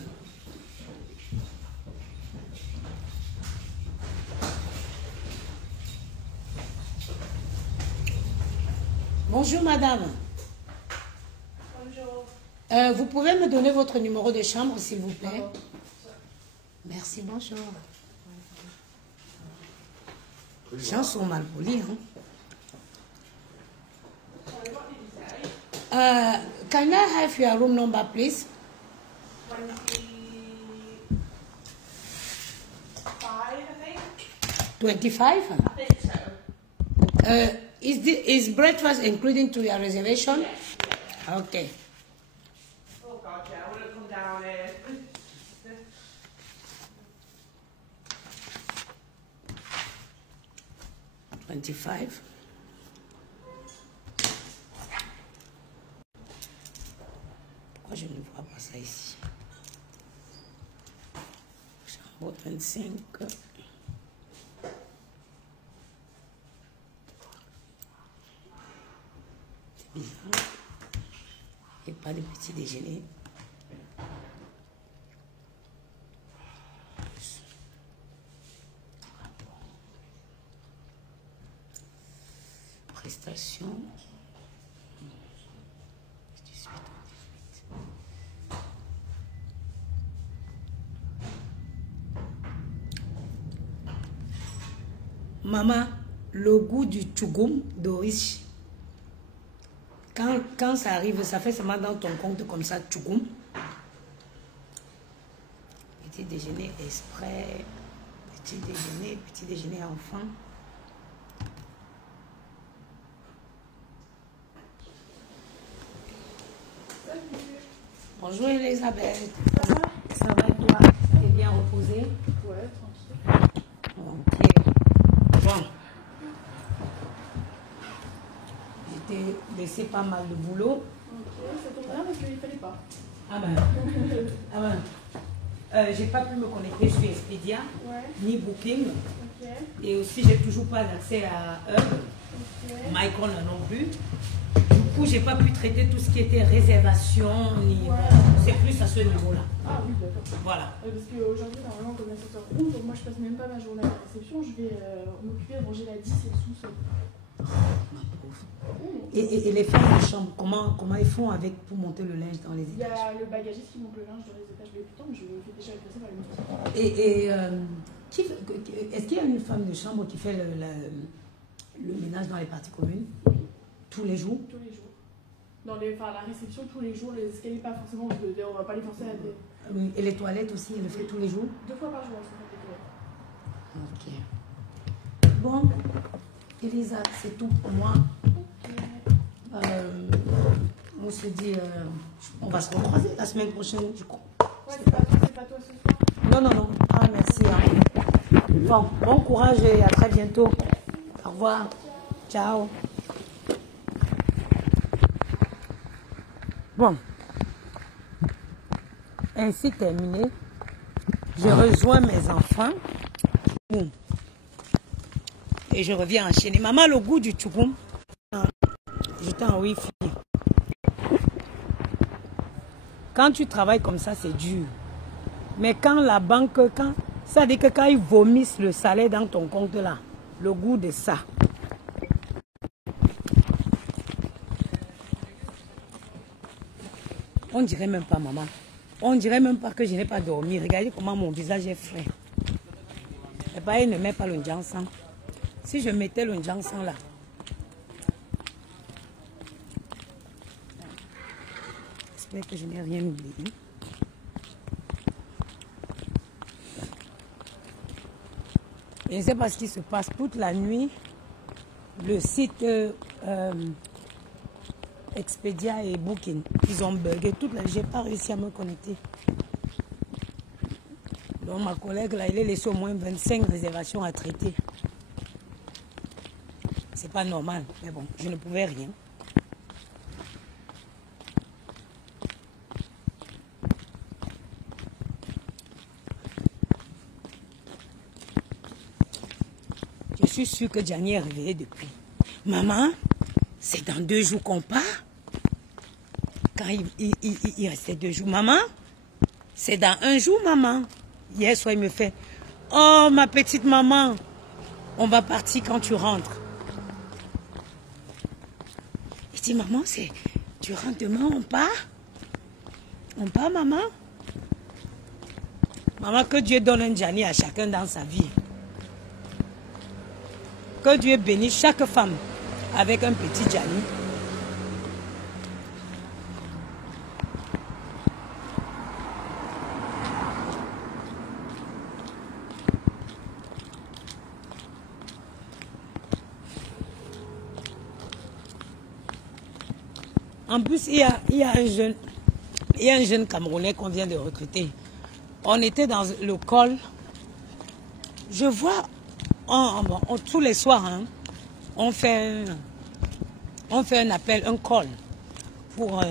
Bonjour madame. Bonjour. Vous pouvez me donner votre numéro de chambre s'il vous plaît? Merci, bonjour. Les gens sont mal polis. Can I have your room number, please? 25, I think. 25? I think so. Is breakfast including to your reservation? Yeah. Okay. Oh God, yeah, I want to come down here. 25. Pourquoi je ne vois pas ça ici? Chambre 25. C'est bizarre. Petit déjeuner. Prestation. 18. Maman, le goût du tchougoum d'Oris. Quand ça arrive, ça fait seulement dans ton compte comme ça, tchougoum. Petit déjeuner exprès. Petit déjeuner enfant. Bonjour Elisabeth. Ça va? Ça va et toi? T'es bien reposée? Ouais, tranquille. Ok. Bon. J'étais laissé pas mal de boulot. Ok, ça tombe bien parce qu'il fallait pas. Ah ben. Ah ben. J'ai pas pu me connecter sur Expedia, Ouais, ni Booking. ok, Et aussi, j'ai toujours pas d'accès à eux. ok. Mycon non plus. Du coup, j'ai pas pu traiter tout ce qui était réservation, ni. Ouais. C'est plus à ce niveau-là. Ah oui, d'accord. Voilà. Parce qu'aujourd'hui, normalement, comme l'assesseur roule, donc moi je passe même pas ma journée à la réception, je vais m'occuper de ranger la 10 et le sous-sol. Ma pauvre. Et les femmes de chambre, comment ils font avec pour monter le linge dans les Il y étages? a le bagagiste qui monte le linge dans les étages de temps, mais je le fais déjà passer par une petite. Est-ce qu'il y a une femme de chambre qui fait le ménage dans les parties communes tous les jours? Tous les jours. Enfin, la réception, tous les jours, les escaliers, pas forcément, on va pas les forcer à des. Oui. Et les toilettes aussi, elle le fait tous les jours? 2 fois par jour, elles sont faites les toilettes. Ok. Bon, Elisa, c'est tout pour moi. On se dit, on va se recroiser la semaine prochaine, du coup. Ouais, c'est pas toi ce soir. Non. Ah, merci. Hein. Bon courage et à très bientôt. Au revoir. Ciao. Bon. Ainsi terminé. Je rejoins mes enfants. Boum. Et je reviens enchaîner. Maman, le goût du tchougoum. J'étais en wifi. Quand tu travailles comme ça, c'est dur. Mais quand la banque, ça dit que quand ils vomissent le salaire dans ton compte là, le goût de ça. On dirait même pas, maman. On dirait même pas que je n'ai pas dormi. Regardez comment mon visage est frais. Et pas, il ne met pas le jansan. Si je mettais le jansan là, j'espère que je n'ai rien oublié. Je ne sais pas ce qui se passe. Toute la nuit, le site Expedia et Booking, ils ont bugué toute la nuit. Je n'ai pas réussi à me connecter. Donc ma collègue là, il a laissé au moins 25 réservations à traiter. C'est pas normal, mais bon, je ne pouvais rien. Je suis sûre que Gianni est réveillé depuis. Maman, c'est dans 2 jours qu'on part. Quand il restait 2 jours. Maman, c'est dans 1 jour, maman. Hier soir, il me fait, oh, ma petite maman, on va partir quand tu rentres. Il dit, maman, tu rentres demain, on part? On part, maman? Maman, que Dieu donne un Gianni à chacun dans sa vie. Que Dieu bénisse chaque femme avec un petit Gianni. En plus, il y a un jeune Camerounais qu'on vient de recruter. On était dans le col. Je vois, tous les soirs, hein, on fait un appel, un call, pour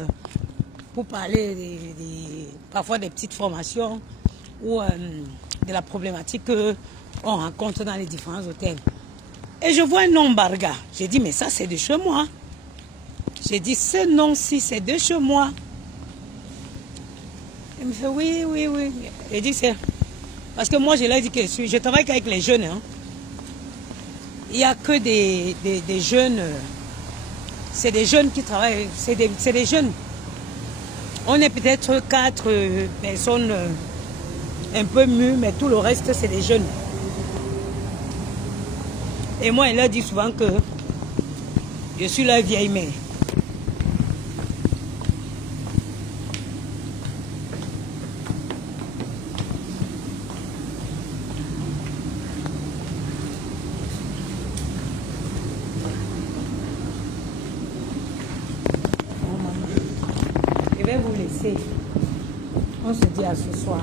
parler parfois des petites formations ou de la problématique qu'on rencontre dans les différents hôtels. Et je vois un nom Barga. J'ai dit, mais ça, c'est de chez moi. J'ai dit, ce nom-ci, c'est de chez moi. Elle me fait oui, oui, oui. Elle dit c'est... Parce que moi, je leur dis que je travaille qu'avec les jeunes. Hein. Il n'y a que des jeunes. C'est des jeunes qui travaillent. C'est des jeunes. On est peut-être 4 personnes un peu mûres, mais tout le reste, c'est des jeunes. Et moi, elle leur dit souvent que je suis leur vieille mère. Je vais vous laisser. On se dit à ce soir.